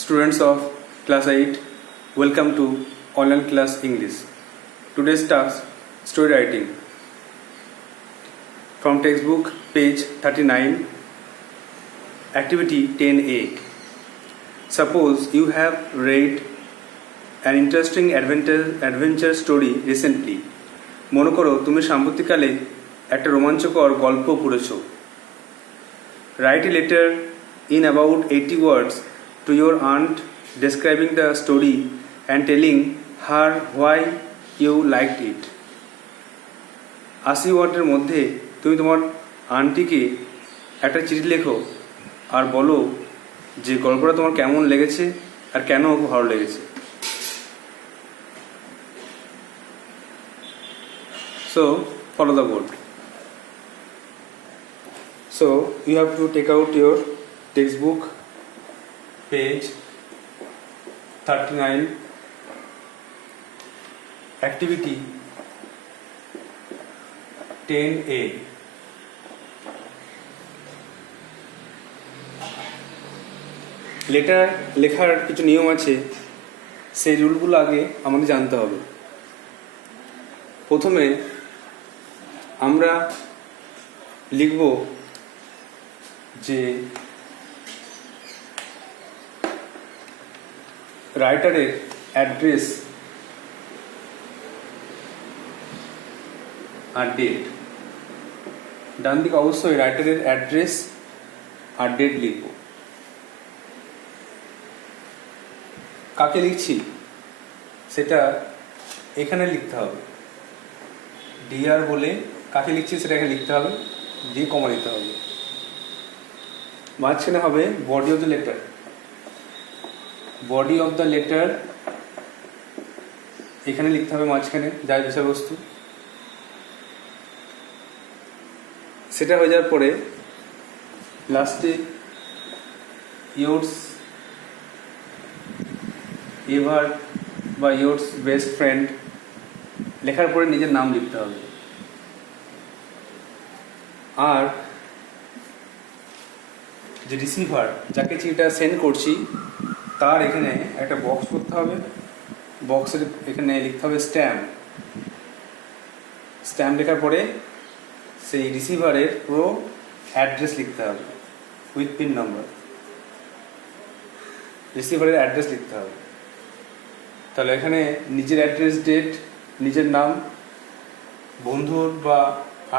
Students of class 8, welcome to online class English. Today's task, story writing. From textbook page 39, activity 10a. Suppose you have read an interesting adventure story recently. মনে করো তুমি সাম্প্রতিককালে একটা রোমাঞ্চকর গল্প পড়েছো. Write a letter in about 80 words to your aunt describing the story and telling her why you liked it. 80 ওয়ার্ডের মধ্যে তুমি তোমার আন্টিকে একটা চিঠি লেখো আর বলো যে গল্পটা তোমার কেমন লেগেছে আর কেন ওকে ভালো লেগেছে. So follow the board. So you have to take out your textbook page 39, activity 10a. Letter লেখার কিছু নিয়ম আছে, সেই রুলগুলো আগে আমাদের জানতে হবে. প্রথমে আমরা লিখব যে রাইটারের অ্যাড্রেস আর ডেট. ডান দিকে অবশ্যই রাইটারের অ্যাড্রেস আর ডেট লিখব. কাকে লিখছি সেটা এখানে লিখতে হবে. ডিআর বলে কাকে লিখছি সেটা এখানে লিখতে হবে, দিয়ে কমা দিতে হবে. মাঝখানে হবে body of the letter. Body of the letter এখানে লিখতে হবে মাঝখানে যার বিষয়বস্তু. সেটা হয়ে যাওয়ার পরে লাস্টে ইয়োর্স এভার বা ইয়োর্স বেস্ট ফ্রেন্ড লেখার পরে নিজের নাম লিখতে হবে. আর যে রিসিভার, যাকে চিঠিটা সেন্ড করছি, তার এখানে একটা বক্স করতে হবে. বক্সের এখানে লিখতে হবে স্ট্যাম্প. স্ট্যাম্প লেখার পরে সেই রিসিভারের পুরো অ্যাড্রেস লিখতে হবে উইথ পিন নম্বর. রিসিভারের অ্যাড্রেস লিখতে হবে. তাহলে এখানে নিজের অ্যাড্রেস, ডেট, নিজের নাম, বন্ধুর বা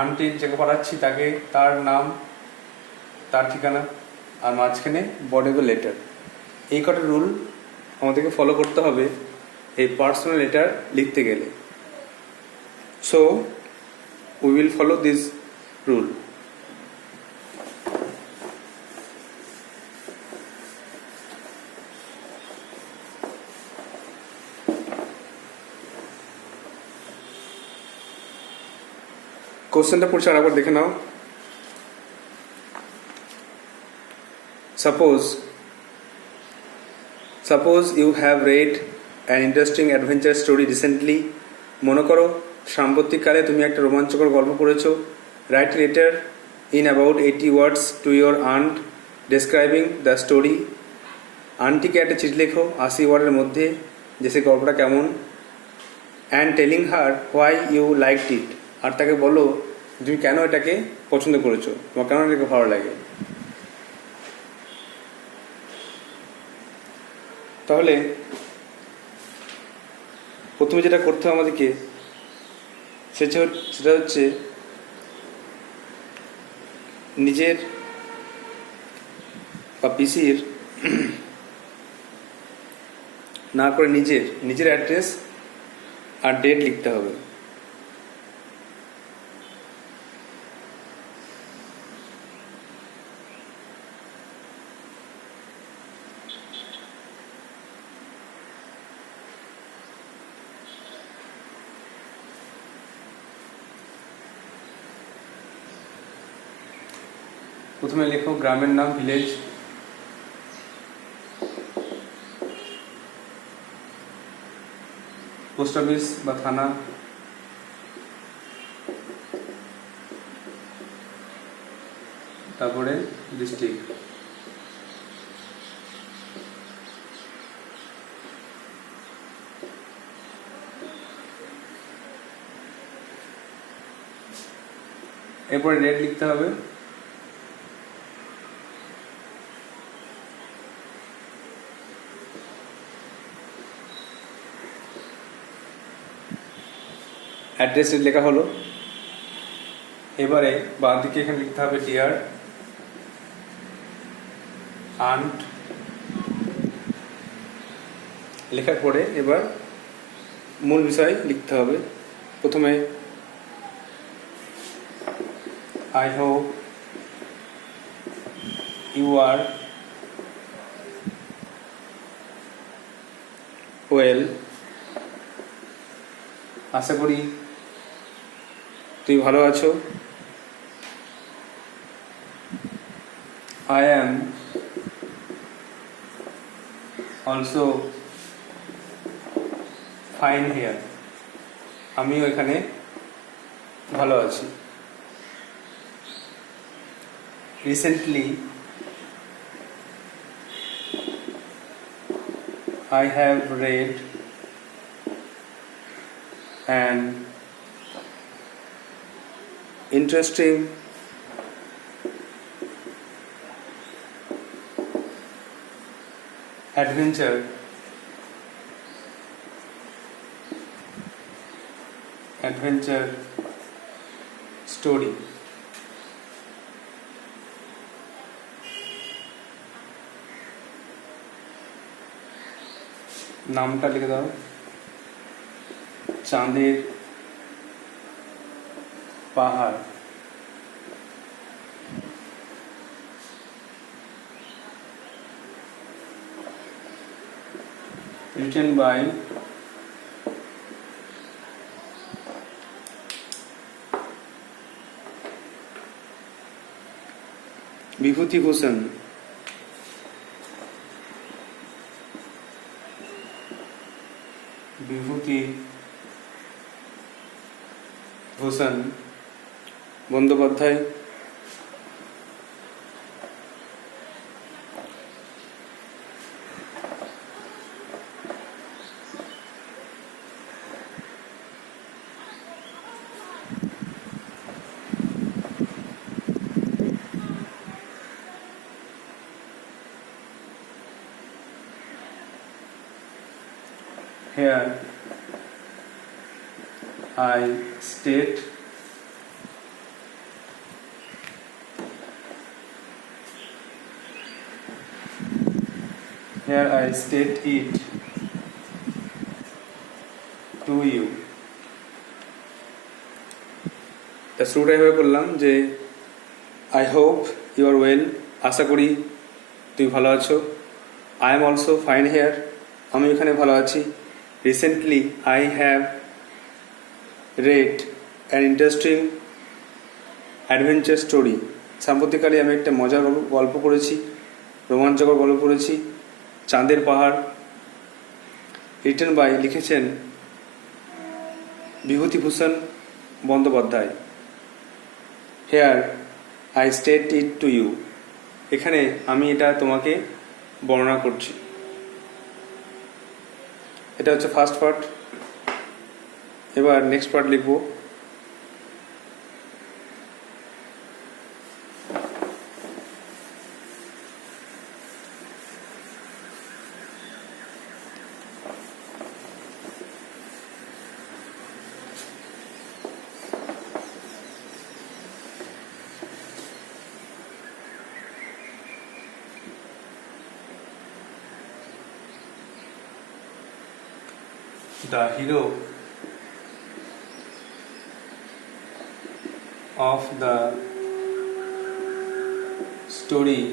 আন্টির যাকে পাঠাচ্ছি তাকে তার নাম, তার ঠিকানা, আর মাঝখানে বডি অফ দ্য লেটার. এই কটা রুল আমাদেরকে ফলো করতে হবে এই পার্সোনাল লেটার লিখতে গেলে. So we will follow this rule. কোশ্চেনটা পড়ছে আর একবার দেখে নাও. Suppose you have read an interesting adventure story recently. মনে করো সাম্প্রতিককালে তুমি একটা রোমাঞ্চকর গল্প পড়েছো. Write a letter in about 80 words to your aunt describing the story. আন্টিকে একটা চিঠি লেখো 80 ওয়ার্ডের মধ্যে যে সে গল্পটা কেমন. and telling her why you liked it. আর তাকে বলো তুমি কেন এটাকে পছন্দ করেছো, তোমার কেন এটাকে ভালো লাগে. তাহলে প্রথমে যেটা করতে হবে আমাদেরকে সেটা হচ্ছে নিজের বা পিসির না করে নিজের অ্যাড্রেস আর ডেট লিখতে হবে. প্রথমে লেখো গ্রামের নাম, ভিলেজ, পোস্ট অফিস বা থানা, তারপরে ডিস্ট্রিক্ট. এরপরে রেট লিখতে হবে। অ্যাড্রেস লেখা হলো। এবারে বাঁ দিকে এখানে লিখতে হবে ডিয়ার আন্ট। লেখার পরে এবার মূল বিষয় লিখতে হবে। প্রথমে I hope you are well. আশা করি তুই ভালো আছো। I am also fine here. আমিও এখানে ভালো আছি। Recently I have read an interesting adventure story. নামটা লিখে দাও, চাঁদের পাহাড়। written by Bibhuti Bhushan. Bibhuti Bhushan Bandyopadhyay. Here I state it to you. তা শুরুটাই হয়ে বললাম যে I hope you are well. আশা করি তুই ভালো আছো। I am also fine here. আমি এখানে ভালো আছি। Recently I have read an interesting adventure story. সাম্প্রতিককালে আমি একটা মজার গল্প পড়েছি, রোমাঞ্চকর গল্প পড়েছি, চাঁদের পাহাড়। রিটেন বাই লিখেছেন Bibhutibhushan Bandyopadhyay. Here I state it to you. এখানে আমি এটা তোমাকে বর্ণনা করছি। এটা হচ্ছে ফার্স্ট পার্ট। এবার নেক্সট পার্ট লিখব। The hero of the story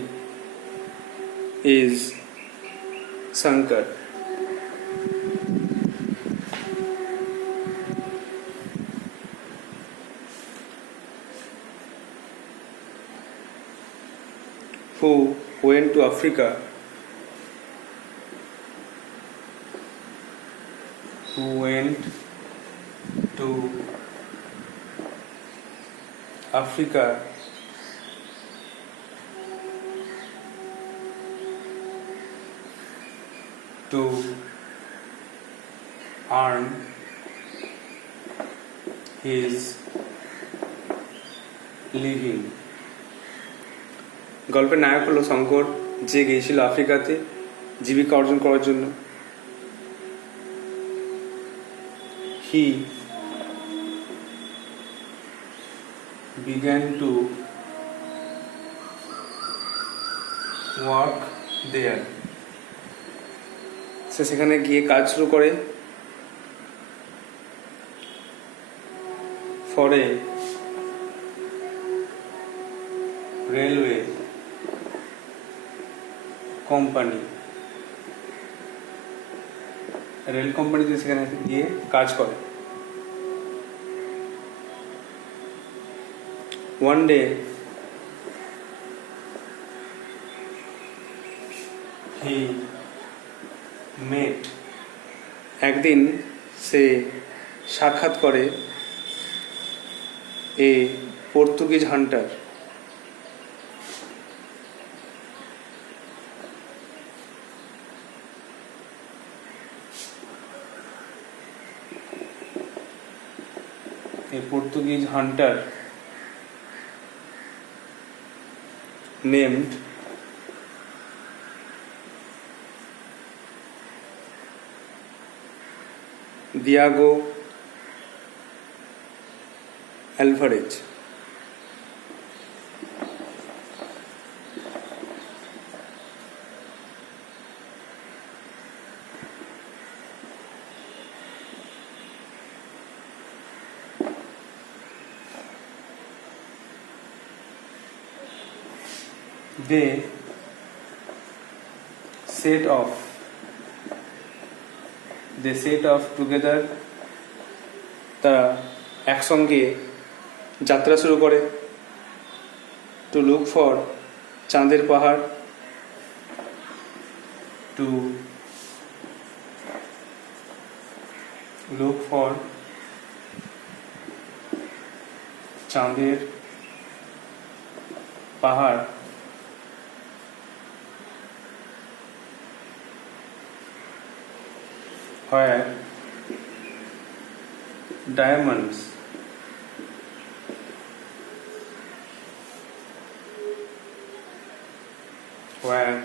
is Shankar. Who went to Africa to earn his living. গল্পের নায়ক হলো শঙ্কর, যে গিয়েছিল আফ্রিকাতে জীবিকা অর্জন করার জন্য। হি began to work there. সে সেখানে গিয়ে কাজ শুরু করে for a railway company. Rail কোম্পানিতে সেখানে গিয়ে কাজ করে। One day he met, একদিন সে সাক্ষাৎ করে a Portuguese hunter, named Diego Alvarez. They set off together. তারা একসঙ্গে যাত্রা শুরু করে to look for চাঁদের পাহাড়, to look for চাঁদের পাহাড়, where diamonds were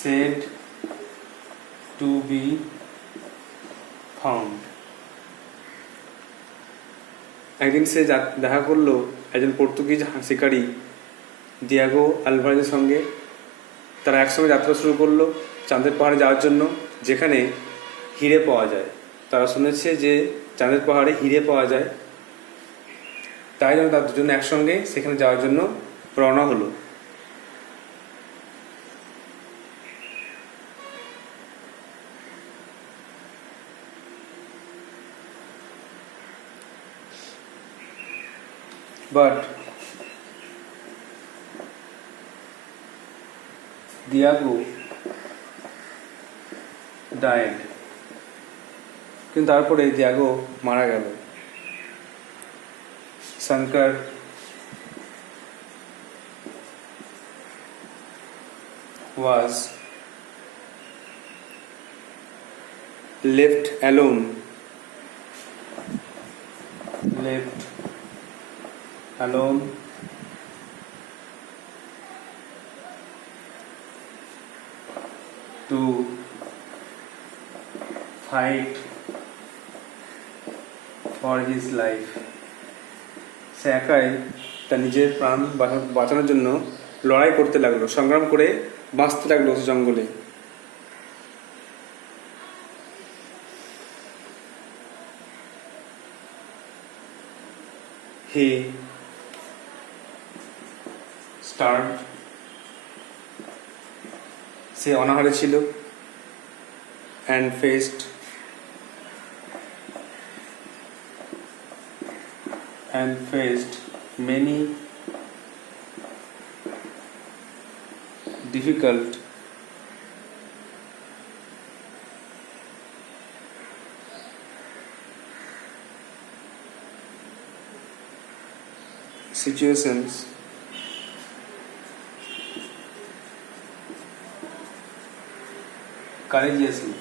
said to be found. একদিন সে দেখা করলো একজন পর্তুগিজ শিকারী দিয়াগো আলভারেজের সঙ্গে। তারা একসঙ্গে যাত্রা শুরু করলো চাঁদের পাহাড়ে যাওয়ার জন্য, যেখানে হিরে পাওয়া যায়। তারা শুনেছে যে চাঁদের পাহাড়ে হিরে পাওয়া যায়, তাই জন্য তার দুজন একসঙ্গে সেখানে যাওয়ার জন্য রওনা হলো। But Diego died. কিন্তু তারপরে দিয়াগো মারা গেল। Shankar was left alone to fight for his life. সে একাই তার নিজের প্রাণ বাঁচানোর জন্য লড়াই করতে লাগলো, সংগ্রাম করে বাঁচতে লাগলো জঙ্গলে। He starved, সে অনাহারে ছিল, and faced many difficult situations courageously.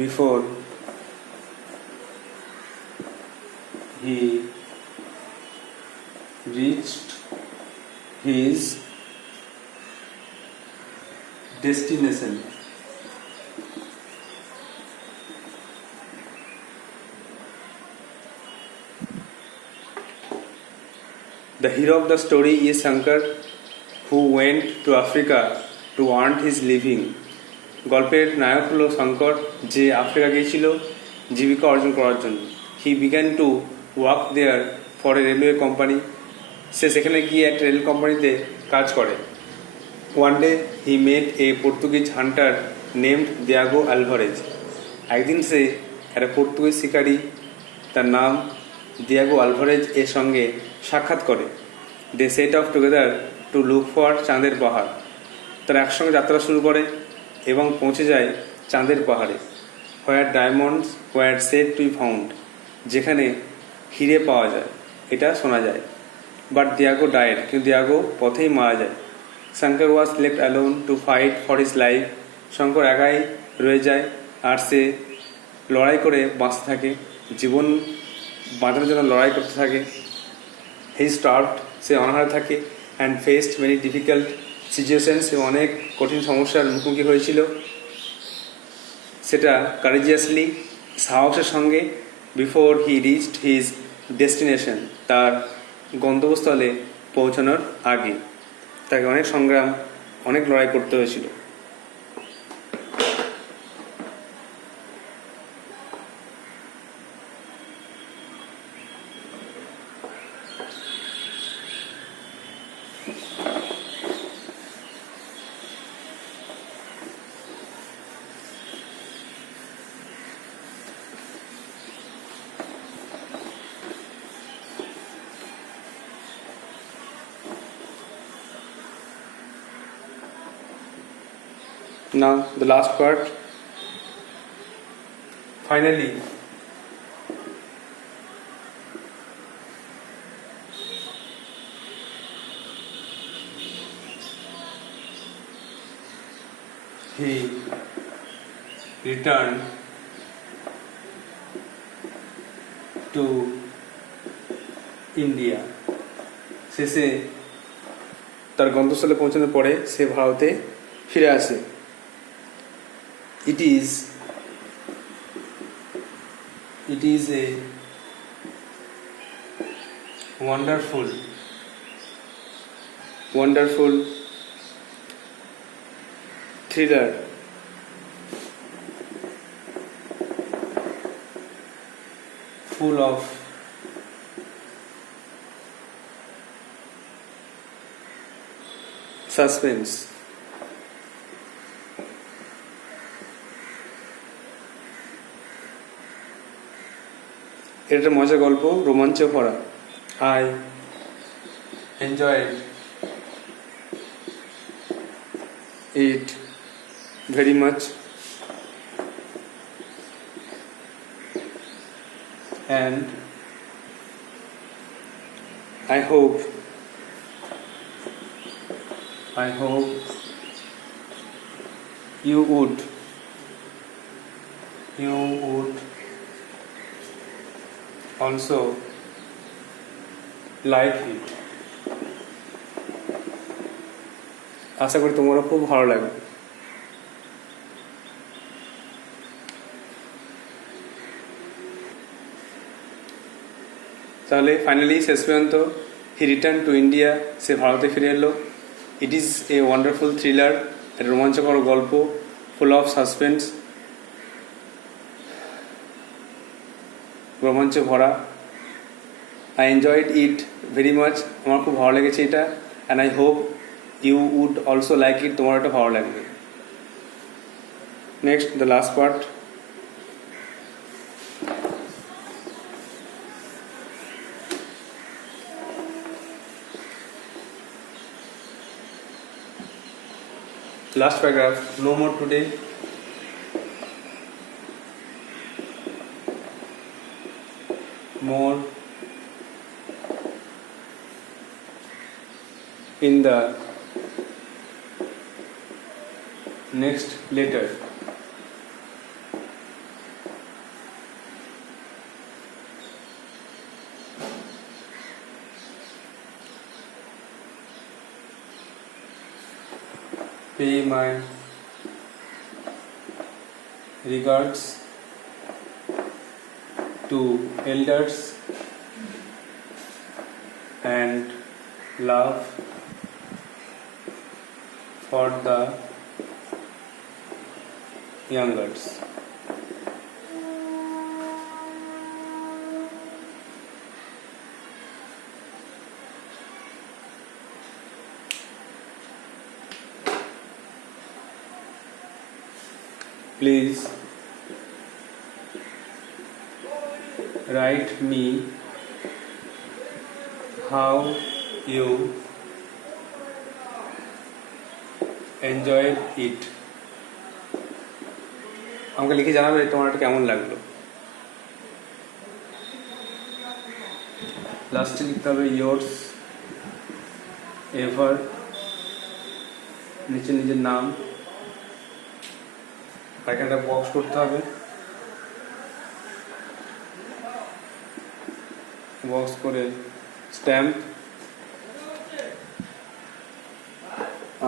before he reached his destination. The hero of the story is Shankar, who went to Africa to earn his living. গল্পের নায়ক হলো শঙ্কর, যে আফ্রিকা গিয়েছিল জীবিকা অর্জন করার জন্য। He began to work there for a railway company. সে সেখানে গিয়ে একটা রেল কোম্পানিতে কাজ করে। One day he met a Portuguese hunter named Diego Alvarez. একদিন সে একটা পর্তুগিজ শিকারী, তার নাম দিয়াগো আলভারেজ এর সঙ্গে সাক্ষাৎ করে। They set off together to look for চাঁদের পাহাড়। তারা একসঙ্গে যাত্রা শুরু করে এবং পৌঁছে যায় চাঁদের পাহাড়ে। Where diamonds were said to be found, যেখানে হিরে পাওয়া যায় এটা শোনা যায়। বাট দিয়াগো ডায়েড, কিন্তু দিয়াগো পথেই মারা যায়। Shankar was left alone to fight for his life. Shankar একাই রয়ে যায় আর সে লড়াই করে বাঁচতে থাকে, জীবন বাঁচানোর জন্য লড়াই করতে থাকে। হি স্টার্ভড, সে অনাহারে থাকে। And faced many difficult situations, সে অনেক কঠিন সমস্যার মুখোমুখি হয়েছিল। সেটা কারেজিয়াসলি, সাহসের সঙ্গে। Before he reached his destination, তার গন্তব্যস্থলে পৌঁছানোর আগে তাকে অনেক সংগ্রাম, অনেক লড়াই করতে হয়েছিল। Now the last part. Finally, he returned to India. শেষে তার গন্তব্যস্থলে পৌঁছানোর পরে সে ভারতে ফিরে আসে। It is a wonderful thriller full of suspense. এটা একটা মজার গল্প, রোমাঞ্চ ভরা। I enjoyed it very much and I hope you would also like it. আশা করি তোমারও খুব ভালো লাগবে। তাহলে ফাইনালি শেষ পর্যন্ত হি রিটার্ন টু ইন্ডিয়া, সে ভারতে ফিরে এলো। It is a wonderful thriller, একটা রোমাঞ্চকর গল্প, ফুল অফ সাসপেন্স, রোমাঞ্চ ভরা। I enjoyed it very much, আমার খুব ভালো লেগেছে এটা। And I hope you would also like it, তোমার এটা ভালো লাগবে। Next the last part. Last paragraph, no more today. More in the next letter. pay my regards to elders and love for the youngers. Please write me how you enjoyed it. আমাকে লিখে জানাবে তোমার এটা কেমন লাগলো। লাস্টে লিখতে হবে yours ever, নিচে নিজের নাম, আর এখানে একটা বক্স করতে হবে, বক্স করে স্ট্যাম্প,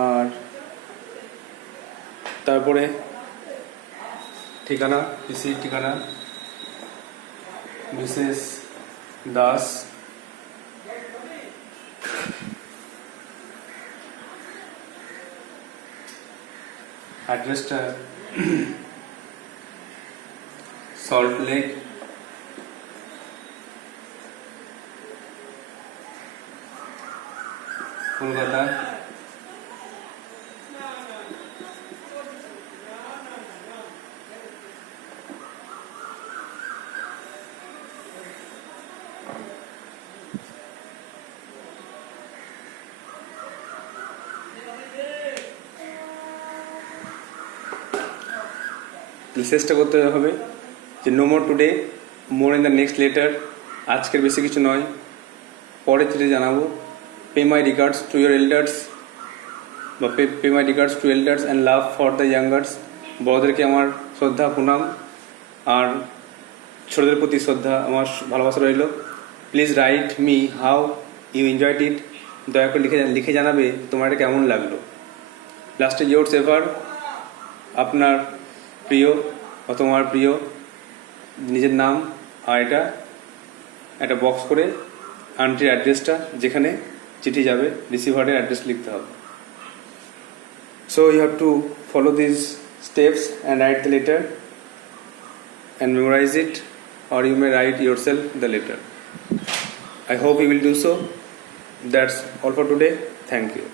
আর তারপরে ঠিকানা, পিসির ঠিকানা মিসেস দাস, অ্যাড্রেসটা সল্ট লেক, কলকাতা। চেষ্টা করতে হবে যে no more today, more in the next letter. আজকের বেশি কিছু নয়, পরে চিঠি জানাবো। Pay my regards to your elders, বা pay my regards to elders and love for the youngers. বড়দেরকে আমার শ্রদ্ধা প্রণাম, আর ছোটদের প্রতি শ্রদ্ধা, আমার ভালোবাসা রইল। Please write me how you enjoyed it. দয়া করে লিখে জানাবে তোমার এটা কেমন লাগলো। লাস্টে ইয়োরস এভার, আপনার প্রিয় বা তোমার প্রিয়, নিজের নাম, আর এটা একটা বক্স করে আন্টির অ্যাড্রেসটা, যেখানে চিঠি যাবে রিসিভারের অ্যাড্রেস লিখতে হবে। So you have to follow this steps and write the letter and memorize it, or you may write yourself the letter. I hope you will do so. That's all for today. Thank you.